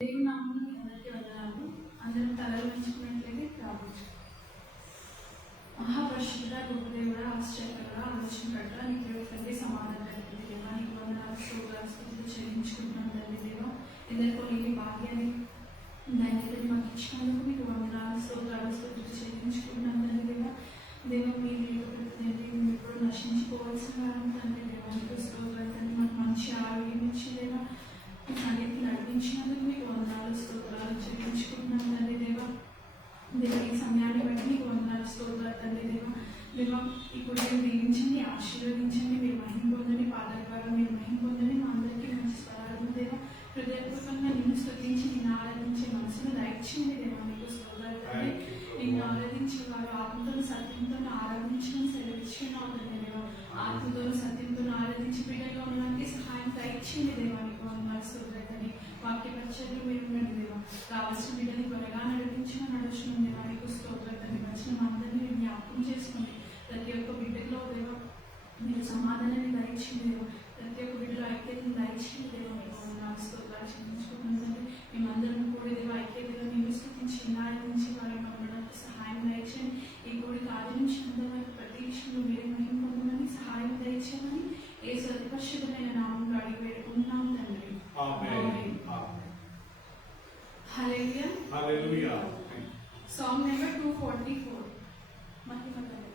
దేవుని నామమున మీ అందరికీ వందనాలు. అందరం తలలు వంచుకున్నట్లయితే ప్రార్థన. మహాపరిశుద్ధుడా, గొప్పదేవుడా, ఆశ్చర్యకరుడా, ఆలోచనకర్త, నీకు తండ్రి సమాధానం కలిగింది దేవా. నీకు వందనాలు, స్తోత్రాలు, స్తుతులు చెల్లించుకుంటున్నాం తండ్రి దేవా. ఎందరికో లేని భాగ్యాన్ని ధన్యతని మాకు ఇచ్చినందుకు మీకు వందనాలు, స్తోత్రాలు, స్తుతులు చెల్లించుకుంటున్నాం తండ్రి దేవా. దేవ మీరు లేకపోతే తండ్రి మేము ఎప్పుడు నశించుకోవాల్సిన వారం తండ్రి దేవా. నీకు స్తోత్రాలు తండ్రి. మాకు మంచి ఆరోగ్యం ఇచ్చి దేవా, మీ సన్నిధికి నడిపించినందుకు మీకు వందనాలు, స్తోత్రాలు చెల్లించుకుంటున్నాం తండ్రి దేవా. దేవ ఈ సమయాన్ని బట్టి మీకు వందనాలు, స్తోత్రాలు తండ్రి దేవా. దేవ ఇప్పుడు మీరు దీవించండి, ఆశీర్వదించండి, మీరు మహిమ పొందండి, పాదాల ద్వారా మీరు మహిమ పొందండి. మా అందరికీ మంచి స్వరాలను దేవా, హృదయపూర్వకంగా నిన్ను స్తుతించి నిన్ను ఆరాధించే మనసును దయచేయండి దేవా. మీకు స్తోత్రాలు తండ్రి. నిన్ను ఆరాధించే వారు ఆత్మతో సత్యంతో ఆరాధించడం సెలవిచ్చున్నావు తండ్రి దేవా. ఆత్మతో సత్యంతో ఆరాధించి బిడ్డగా ఉండడానికి సహాయం దయచేయండి దేవా. మీకు వందనాలు, స్తోత్రాలు తండ్రి. వాక్య పరిచర్యలు మీరు ఉండండి దేవా. కావలసిన బిడ్డని త్వరగా నడిపించడం దేవా. మీకు స్తోత్రాలు తండ్రి. వచ్చిన అందరినీ మీరు జ్ఞాపకం చేసుకోండి. ప్రతి ఒక్క బిడ్డలో దేవా మీరు సమాధానాన్ని దయచేయండి దేవా. ప్రతి ఒక్క బిడ్డలో ఐక్యతను దయచేయండి దేవా. మీకు వందనాలు, స్తోత్రాలు చెల్లించుకుంటున్నాం తండ్రి. మేమందరం కూడా దేవా ఐక్యతలో నిన్ను స్తుతించి ఆరాధించి వారి ఉండడానికి సహాయం దయచేయండి. ఈ కోడికి ఆది నుంచి అందరి వరకు ప్రతి విషయంలో మీరే మహిమ పొందమని సహాయం దయచేయమని యేసు అతి పరిశుద్ధమైన నామములో అడిగి వేడుకుంటున్నాం తండ్రి. హల్లెలూయా. హల్లెలూయా. Song number 244. మహిమ కలుగును.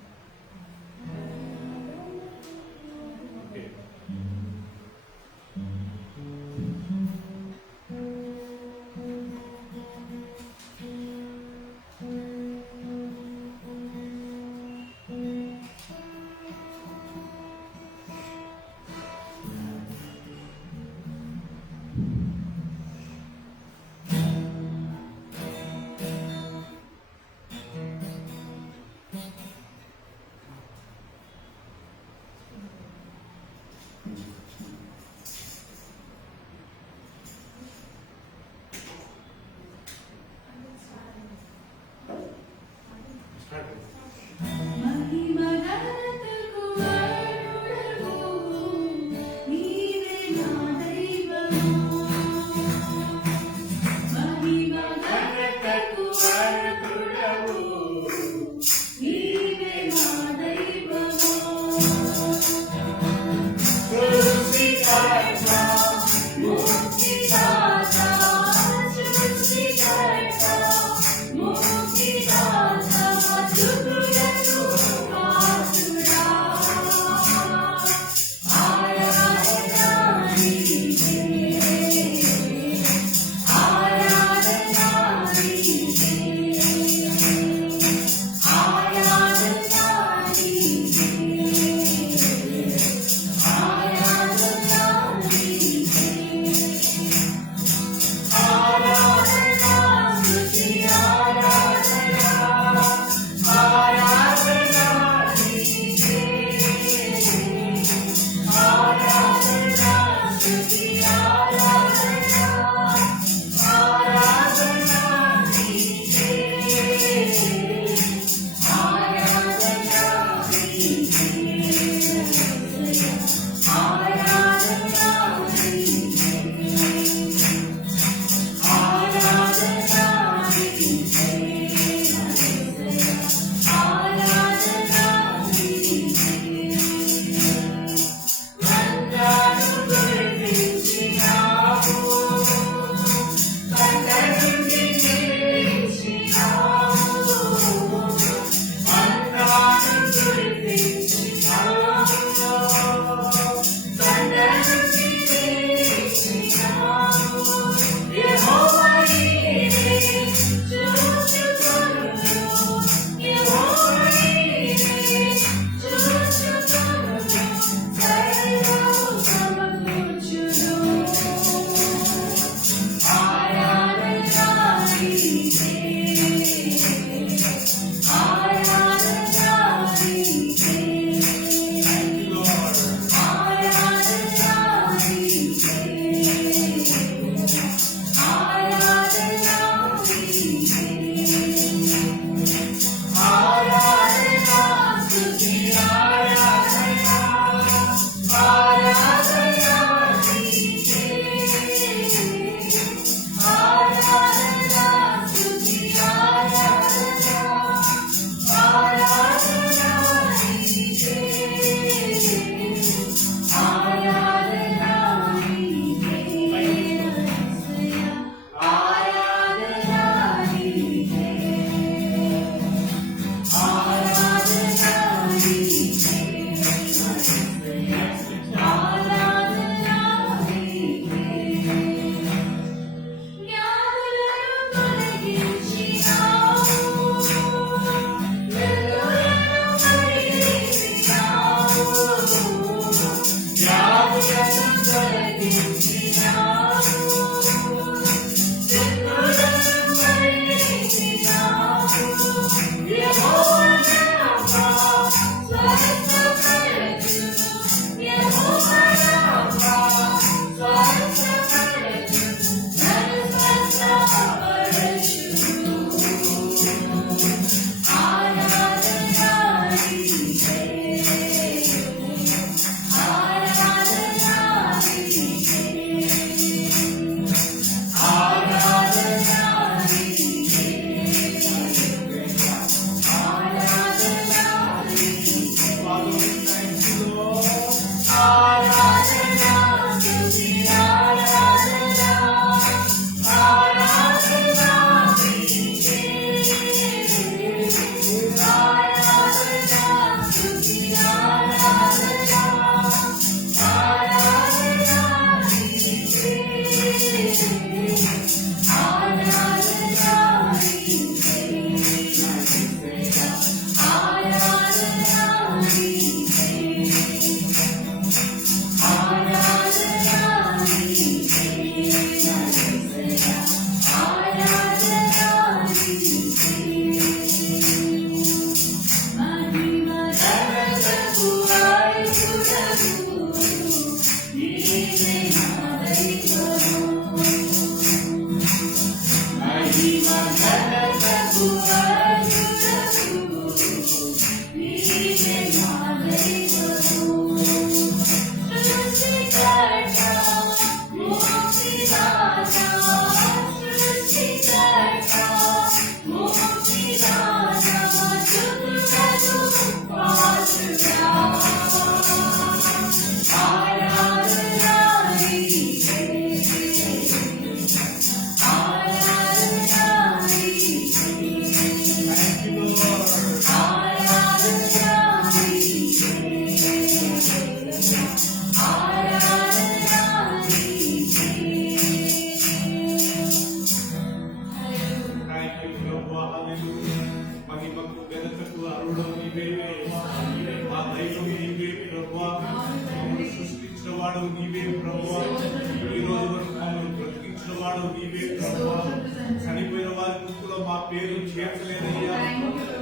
చనిపోయిన వారి బుక్కులో మా పేరు చేర్చలేదయ్యా.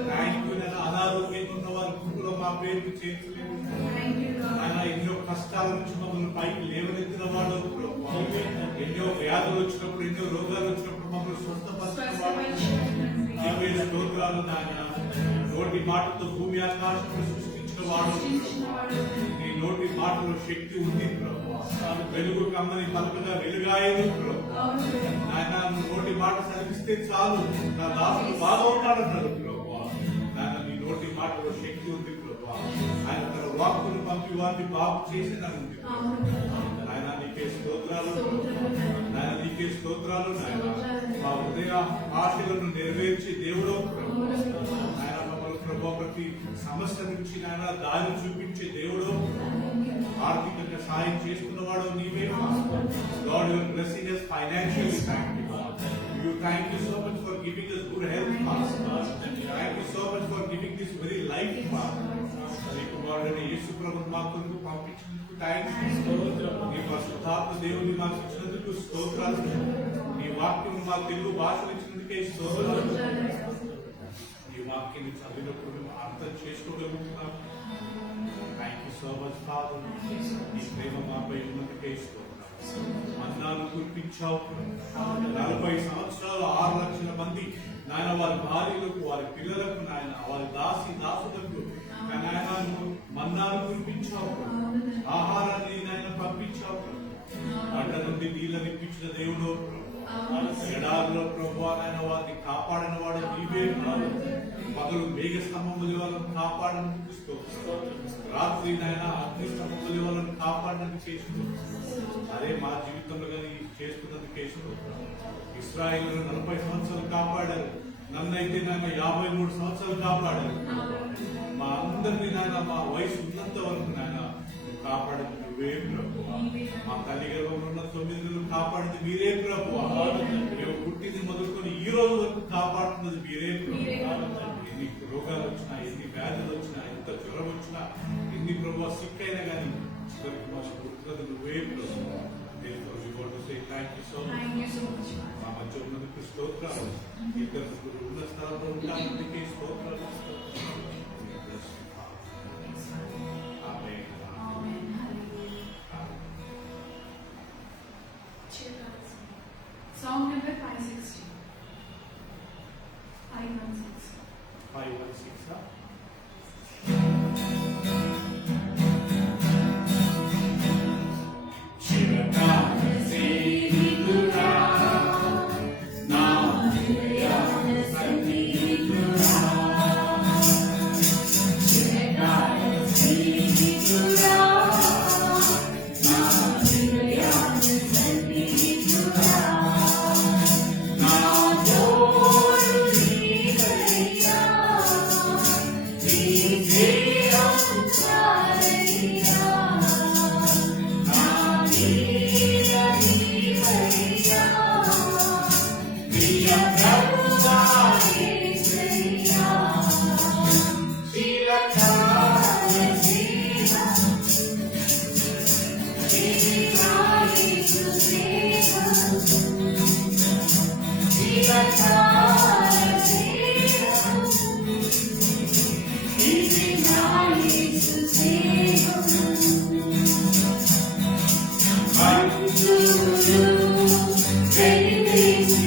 Thank you. అనారోగ్యంగా ఉన్న వారి బుక్కులో మా పేరు చేర్చలేదు. ఎన్నో కష్టాల నుంచి మమ్మల్ని పైకి లేవనెత్తిన వాడు, ఎన్నో వ్యాధులు వచ్చినప్పుడు, ఎన్నో రోగాలు వచ్చినప్పుడు మమ్మల్ని స్వస్థపరిచిన వాడు. స్తోత్రాలు నాయన. నోటి మాటతో భూమి ఆకాశం సృష్టించిన వాడు. నీ నోటి మాటలో శక్తి ఉంది ప్రభు. వెలుగు కమ్మని పలుకగా వెలుగాయని నాయన. నోటి మాట చదివిస్తే చాలు, నా దాసుడు బాగా ఉంటాడన్నాడు ప్రభు. నాయన నీ నోటి మాటలో శక్తి ఉంది ప్రభు. ఆయన తన వాక్కును పంపి వారిని బాగు చేసి ఉంది. ఆయన నీకే స్తోత్రాలు, నాయన నీకే స్తోత్రాలు. నాయన మా హృదయ ఆశలను నెరవేర్చి దేవుడు ఆయన మమ్మల్ని ప్రభు ప్రతి సమస్య నుంచి నాయన దారి చూపించే దేవుడు, ఆర్థికంగా సాయం చేసుకున్నవాడు నీవే. God, you are blessing us financially. Thank you so much for giving us good health, Master. Thank you so much for giving this very life, Master. నీ కుమారుడైన యేసు ప్రభువును మా కొరకు పంపించినందుకు థాంక్స్. నీ పరిశుద్ధాత్మ దేవుని మాకు ఇచ్చినందుకు స్తోత్రాలు. నీ వాక్యం మా తెలుగు భాషలు ఇచ్చినందుకే స్తోత్రాలు. ఈ వాక్యాన్ని చదివినప్పుడు అర్థం చేసుకోగలుగుతున్నాం. Thank you so much Father. నీ ప్రేమ మాపై ఉన్నందుకే స్తోత్రాలు. మన్నాను కురిపించావు. 40 సంవత్సరాలు 6 లక్షల మంది నాయన వారి భార్యలకు, వారి పిల్లలకు, నాయన వారి దాసులకు నాయన మన్నాను కురిపించావు. ఆహారాన్ని నాయన పంపించావు. పంట నుండి నీళ్ళనిప్పించిన దేవుడు, ఎడారిలో ప్రభు నాయన వారిని కాపాడిన వాడు నీవే. పగలు మేఘ స్తంభముల వాళ్ళని కాపాడడానికి స్తోత్రం. రాత్రి నాయన అగ్ని స్తంభముల వాళ్ళని కాపాడడానికి చేస్తున్నాం. అదే మా జీవితంలో కానీ చేస్తున్నందుకే స్తోత్రం. ఇశ్రాయేలును 40 సంవత్సరాలు కాపాడారు. నన్నైతే నాయన 53 సంవత్సరాలు కాపాడారు. మా అందరినీ నాయన మా వయసు ఉన్నంత వరకు నాయన కాపాడింది నువ్వే ప్రభు. మా తల్లి గర్భంలో ఉన్న 9 నెలలు కాపాడింది మీరే ప్రభు. మేము పుట్టింది మొదలుకొని ఈ రోజు వరకు కాపాడుతున్నది మీరే ప్రభు. ఎన్ని రోగాలు వచ్చినా, ఎన్ని వ్యాధులు వచ్చినా, ఎంత జ్వరం వచ్చినా, ఎన్ని ప్రభు సిక్ అయినా కానీ పుట్టినది నువ్వే ప్రభు. Thank you so much. మా మధ్య ఉన్నందుకు స్తోత్రాలు. ఇద్దరు ఉన్న స్థలంలో ఉంటానికి స్తోత్రాలు. Song number 560. 516. 516. Baby,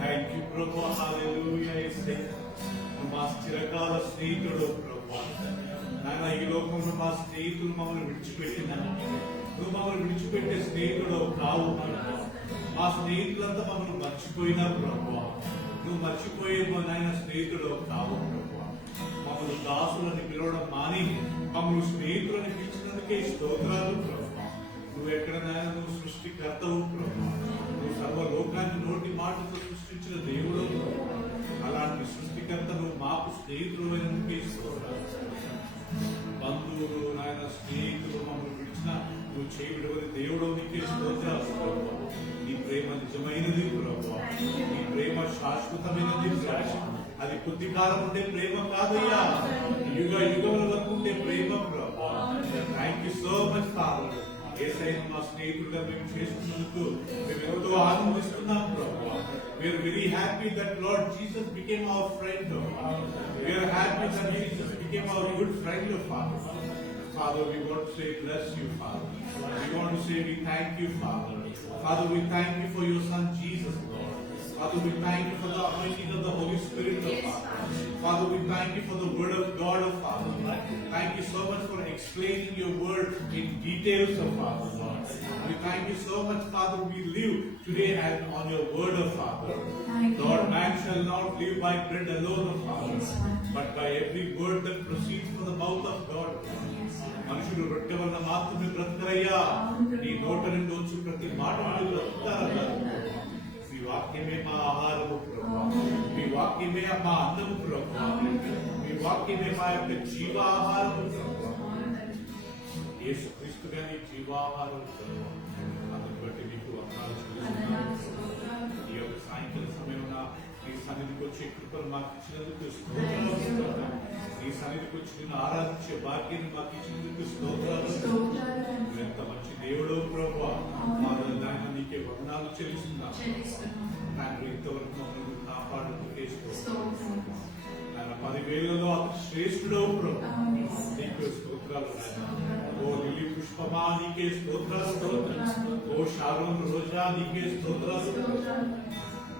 Thank you, Prabhu. Hallelujah. నువ్వు మా చిరకాల స్నేహితుడు ప్రభు. నాయన ఈ లోకంలో మా స్నేహితులు మమ్మల్ని విడిచిపెట్టిన నువ్వు మమ్మల్ని విడిచిపెట్టే స్నేహితుడు కావు. మా స్నేహితులంతా మమ్మల్ని మర్చిపోయినారు ప్రభు. నువ్వు మర్చిపోయే నాయన స్నేహితుడు కావు ప్రభు. మమ్మల్ని దాసులని పిలవడం మాని మమ్మల్ని స్నేహితులని పిలిచినందుకే స్తోత్రాలు ప్రభు. నువ్వు ఎక్కడనైనా నువ్వు సృష్టికర్తవు ప్రభు. నువ్వు సర్వలోకాన్ని నోటి మాటతో సృష్టించిన దేవుడు. అలాంటి సృష్టికర్త నువ్వు మాకు స్నేహితులు బంధువులు నాయన స్నేహితులు మమ్మల్ని విడిచిన నువ్వు చేయబడి దేవుడు నీకే స్తోత్రాలు ప్రభు. నీ ప్రేమ నిజమైనది ప్రభు. నీ ప్రేమ శాశ్వతమైనది ప్రభు. అది కొద్ది కాలం ఉండే ప్రేమ కాదయ్యా, యుగ యుగములకు ఉండే ప్రేమ ప్రభు. Thank you so much Father. Yesayya మా స్నేహితులుగా మేము చేసుకున్నందుకు మేము ఎంతో ఆనందిస్తున్నాం ప్రభు. We are very happy that Lord Jesus became our friend. We are happy that Jesus became our good friend, Father. Father, we want to say bless you, Father. We want to say we thank you, Father. Father, we thank you for your Son Jesus, Lord. Father, we thank you for the anointing of the Holy Spirit, Father. Father, we thank you for the word of God, Father. Thank you so much for explaining your word in details, Father, Lord. We thank you so much, Father. We live today and on your word, Father. Lord, man shall not live by bread alone, Father, but by every word that proceeds from the mouth of God. మనుషులు రొట్టె వలన మాత్రమే బ్రతకరయ్యా, నీ నోట నుండి వచ్చి ప్రతి మాట బ్రతుకుతారయ్యా. మీ వాక్యమే మా ఆహారము ప్రభు. మీ వాక్యమే మా అన్నము ప్రభు. మీ వాక్యమే మా యొక్క జీవాహారము ప్రభు. యేసుక్రీస్తు గారి జీవాహారం ప్రభు. అందుని బట్టి మీకు వందనాలు చెల్లిస్తున్నాను. ఈ యొక్క సాయంకాల సమయంలో నీ సన్నిధికి వచ్చే కృపను మాకు ఇచ్చినందుకు స్తోత్రాలు. నీ సన్నిధికి వచ్చి నిన్ను ఆరాధించే భాగ్యాన్ని మాకు ఇచ్చినందుకు స్తోత్రాలు. ఎంత మంచి దేవుడు ప్రభు. మా దాన్ని నీకే వందనాలు చెల్లిస్తున్నాను. తండ్రి ఇంతవరకు మమ్మల్ని కాపాడుతూ ఆయన 10,000లో అతి శ్రేష్ఠుడు ప్రభు. నీకే స్తోత్రాలు. ఓ లిలీ పుష్పమా నీకే స్తోత్రాలు. ఓ షారోన్ రోజా నీకే స్తోత్రాలు.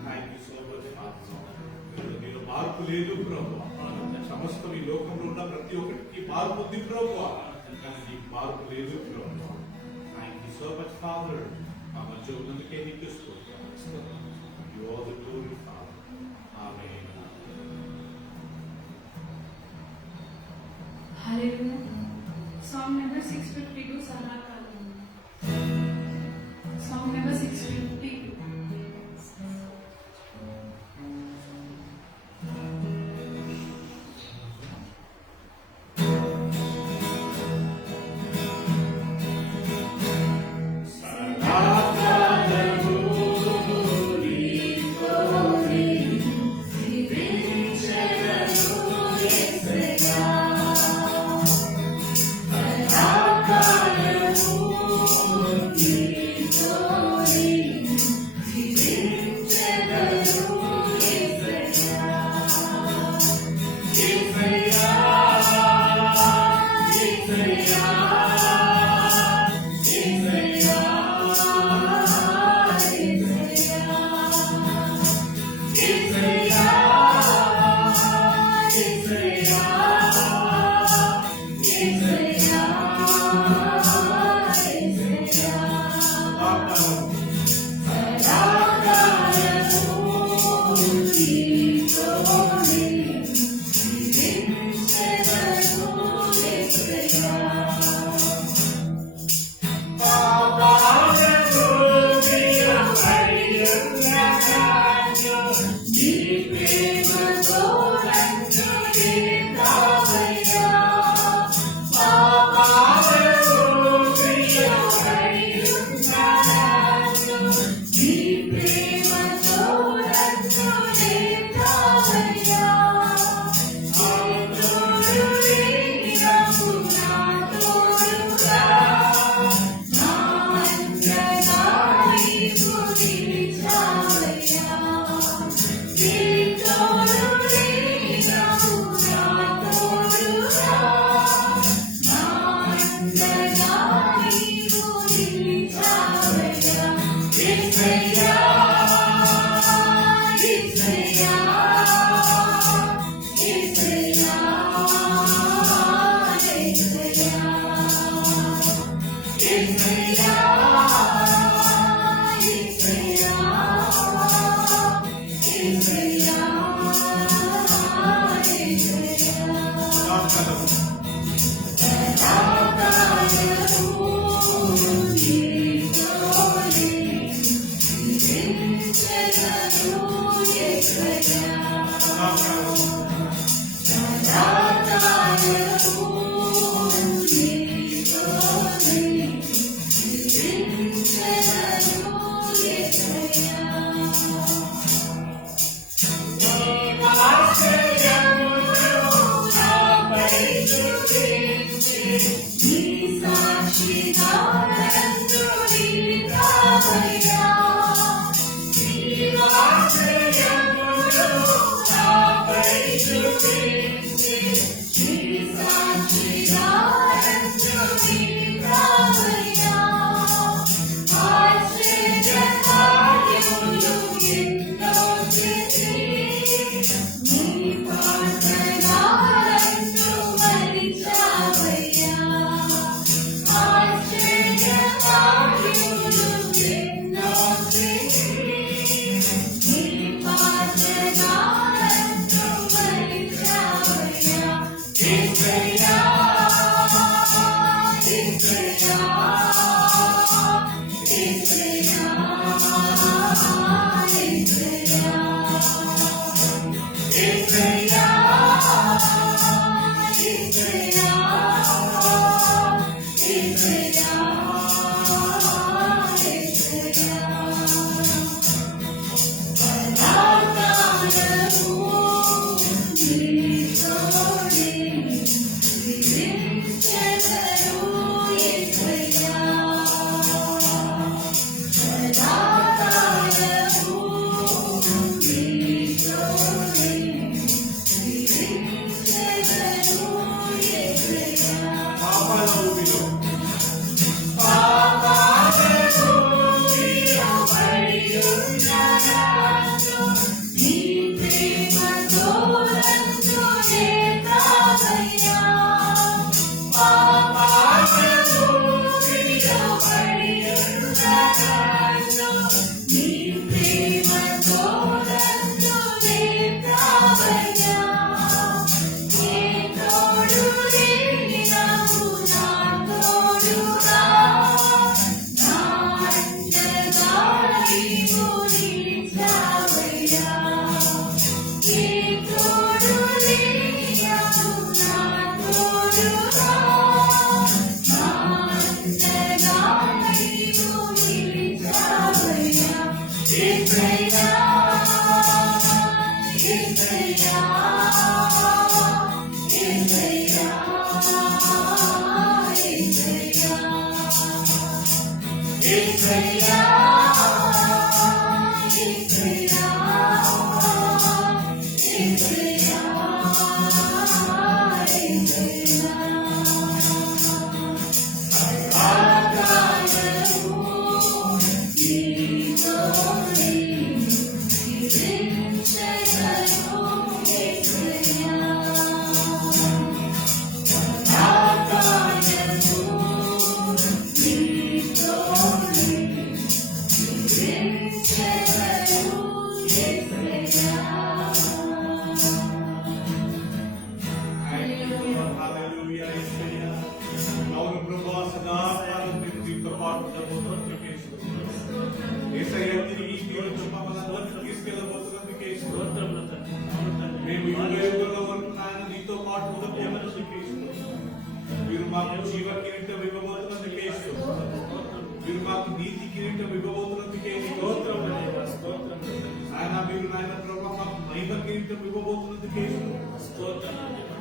Thank you so much father. నేను మార్పు లేదు ప్రభు. సమస్తం ఈ లోకంలో ఉన్న ప్రతి ఒక్కరికి మార్పు ఉంది ప్రభు, కానీ నీకు మార్పు లేదు ప్రభు. Thank you so much Father. మా మధ్య ఉన్నందుకే నీకు స్తోత్రాలు. You are the glory Father. Amen. Hallelujah. Song number 652, Sadaakalam. Song number 652. Sadaakalam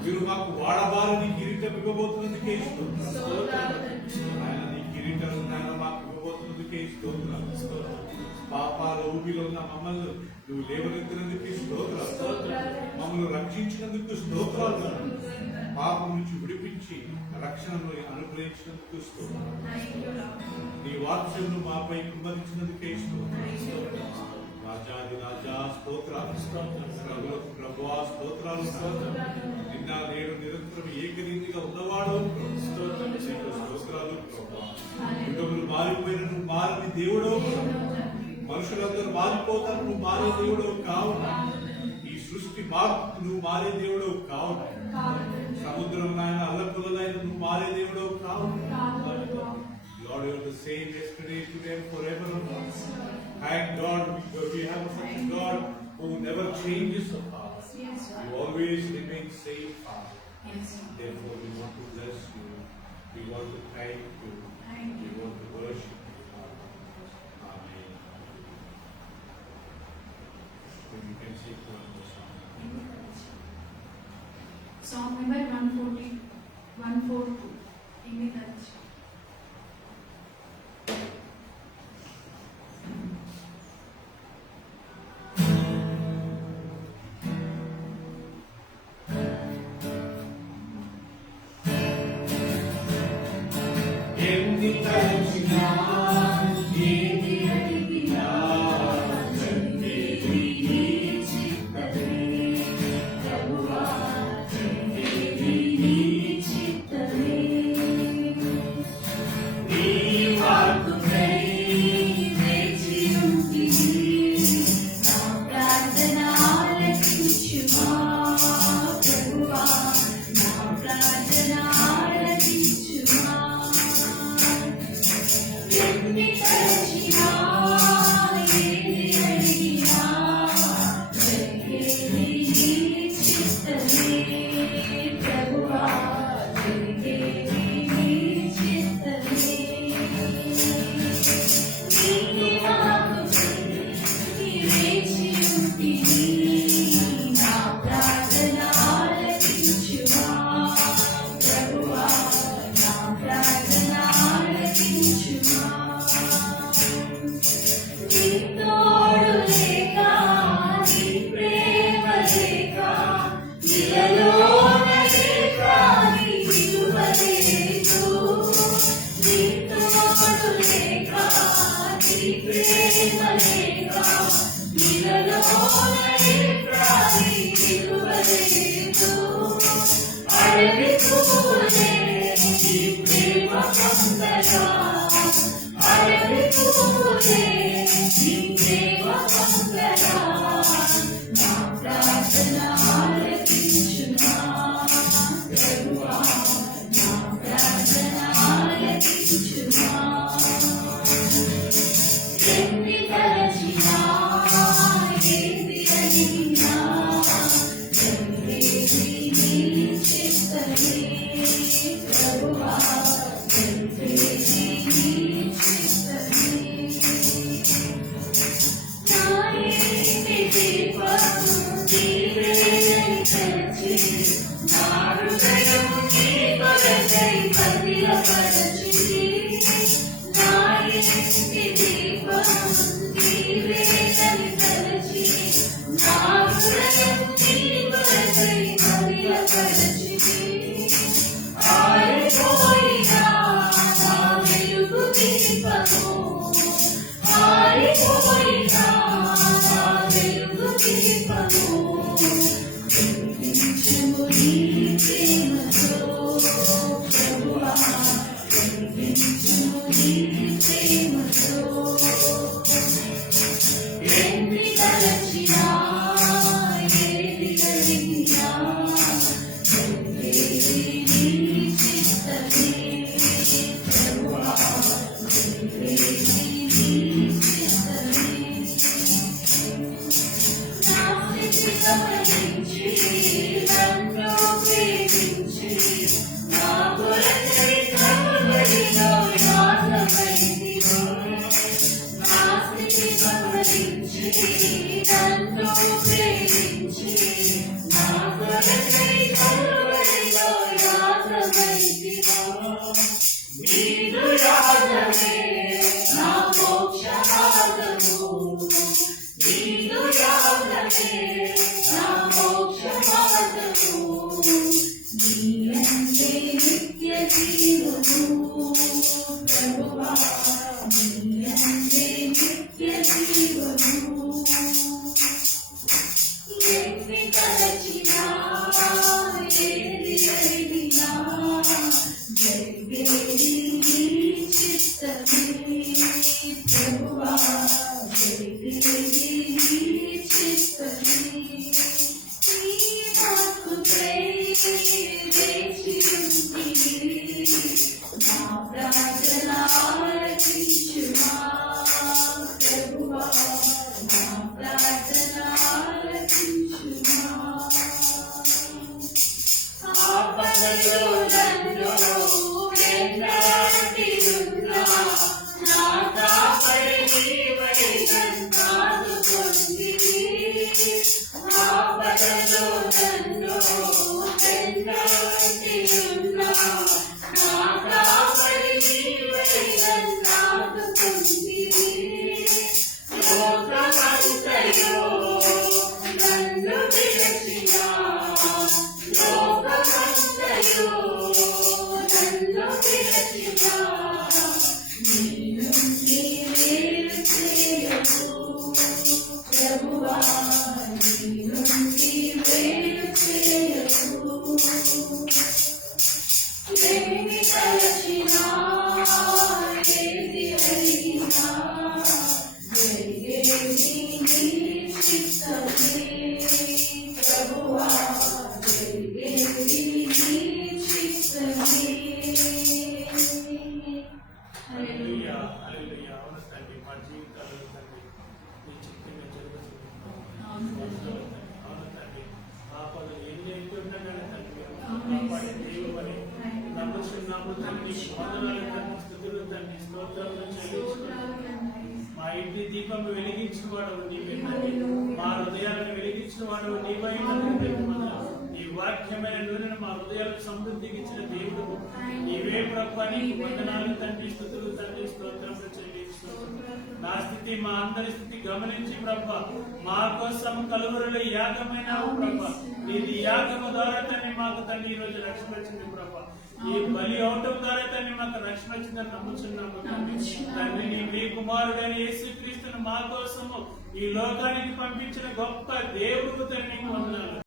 మీరు మాకు వాడబారని కిరీటం ఇవ్వబోతున్నందుకే ఆయన నీ కిరీటం నాయన మాకు ఇవ్వబోతున్నందుకే స్తోత్రం. పాపాల ఊపిలో ఉన్న మమ్మల్ని నువ్వు లేవనెత్తినందుకు స్తోత్రం. మమ్మల్ని రక్షించినందుకు స్తోత్రాలు. పాపం నుంచి విడిపించి రక్షణను అనుగ్రహించినందుకు స్తోత్రం. నీ వాక్యమును మాపై కుమ్మరించినందుకే స్తోత్రం. రాజాది రాజా స్తోత్రాలు. ప్రభువా స్తోత్రాలు. నిన్న నేడు నిరంతరం ఏకరీతిగా ఉన్నవాడు స్తోత్రాలు. యుగములు మారిపోయిన నువ్వు మారని దేవుడు. మనుషులందరూ మారిపోతారు, నువ్వు మారే దేవుడు కావు. ఈ సృష్టి మార్పు నువ్వు మారే దేవుడు కావు. సముద్రం నాయన అల్లపులైన నువ్వు మారే దేవుడు కావు. Lord, you are the same yesterday, today, and forever. Thank God, we have such a God who never never changes, O Father. Yes, You Lord. always remain same, Father. Yes, Lord. Therefore, we want to bless you. We want to thank you. Thank We you. want to worship you, Father. Amen. So you can sing one more song. Song number 142. Amy Dutch. ఎన్ని తలచినా, ఏది అడిగినా, జరిగేది నీ చిత్తమే. ప్రభువా, జరిగేది నీ చిత్తమే. నీ వాక్కుకై వేచి ఉంటిని. నా ప్రార్థన ఆలకించుమా. ప్రభువా, నా ప్రార్థన ఆలకించుమా. ఎన్ని తలచినా, ఏది అడిగినా, జరిగేది నీ చిత్తమే. ప్రభువా, జరిగేది నీ చిత్తమే. నీ వాక్కుకై వేచి ఉంటిని. నా ప్రార్థన ఆలకించుమా. ప్రభువా, నా ప్రార్థన ఆలకించుమా. నీ తోడు లేక, నీ ప్రేమ లేక, ఇలలోన లేక నీ విలువ లేదు. నీ తోడు లేక, నీ ప్రేమ లేక, ఇలలోన లేక నీ విలువ లేదు. అడవి పువ్వులే నీ ప్రేమ పొందగా, అడవి పువ్వులే నీ ప్రేమ పొందగా. నా ప్రార్థన ఆలకించుమా. ప్రభువా, నా ప్రార్థన ఆలకించుమా. ఎన్ని తలచినా, ఏది అడిగినా, జరిగేది నీ చిత్తమే. ప్రభువా, జరిగేది నీ చిత్తమే. నా ఇంటి దీపము నీవేనని తలచి, నా హృదయము నీ కొరకై పదిలపరచి. నా ఇంటి దీపము నీవేనని తలచి, నా హృదయము నీ కొరకై పదిలపరచి. ఆరిపోయినా నా వెలుగు దీపము, ఆరిపోయినా నా వెలుగు దీపము. వెలిగించుము నీ ప్రేమతో. ప్రభువా, వెలిగించుము నీ ప్రేమతో. ఎన్ని తలచినా, ఏది అడిగినా, జరిగేది నీ చిత్తమే. ప్రభువా, జరిగేది నీ చిత్తమే. నా స్థితి గమనించి, నన్ను ప్రేమించి, నా కొరకై కలువరిలో యాతమైతివో. నా స్థితి గమనించి, నన్ను ప్రేమించి, నా కొరకై కలువరిలో యాతమైతివో. నీదు యాగమే నా మోక్ష మార్గము. నీదు యాగమే నా మోక్ష మార్గము. నీయందే నిత్య జీవము. ప్రభువా, నీయందే నిత్య జీవము. ఎన్ని తలచినా, ఏది అడిగినా, జరిగేది నీ చిత్తమే. ప్రభువా, జరిగేది నీ చిత్తమే. నీ వాక్కుకై వేచి ఉంటిని. నా ప్రార్థన ఆలకించుమా. ప్రభువా, నా ప్రార్థన ఆలకించుమా. ఆపదలో నన్ను వెన్నంటియున్నా. నా కావలి నీవై నన్నాదుకుంటివి. లోకమంతయు నన్ను విడచినా. లోకమంతయు నన్ను విడచినా. నీ నుండి వేరు చేయకు ప్రభువా. నీ నుండి వేరు చేయకు. ఏమి తలచినా ఏది అడిగినా జరిగేది నీ చిత్తమే ప్రభువా. జరిగేది నీ చిత్తమే. హల్లెలూయా, హల్లెలూయా. అవును తండ్రి, మా జీవితాల్లో తండ్రి నీ చిత్తంగా జరుగుతుంది. అవును తండ్రి, ఆపదలు ఎన్ని అయితే ఉన్నా కానీ తండ్రి కాపాడే దేవుడని నమ్ముచున్నాము తండ్రి. వందనాలు తండ్రి, స్తుతులు తండ్రి, స్తోత్రాలు చెల్లించుకుంటున్నాము. మా ఇంటి దీపం వెలిగించిన వాడు నీవే తండ్రి. మా హృదయాలను వెలిగించిన వాడు నీవై తండ్రి. నీ వాక్యమైన నూనెను మా హృదయాలకు సమృద్ధికి ఇచ్చిన దేవుడు నీవే ప్రభువా. నీకు వందనాలు తండ్రి, స్తుతులు తండ్రి, స్తోత్రములు చెల్లించుకుంటున్నాము. నా స్థితి, మా అందరి స్థితి గమనించి ప్రభువా మా కోసం కలువరిలో యాగమైనావు ప్రభువా. నీది యాగము ద్వారా తండ్రి మాకు తండ్రి ఈ రోజు రక్షణ వచ్చింది ప్రభువా. ఈ బలి అవటం ద్వారా తండ్రి మాకు రక్షణ వచ్చిందని నమ్ముచున్నాము తండ్రి. తండ్రి నీ మీ కుమారుడైన యేసుక్రీస్తును మా కోసము ఈ లోకానికి పంపించిన గొప్ప దేవుడు తండ్రి నీకు వందనాలు.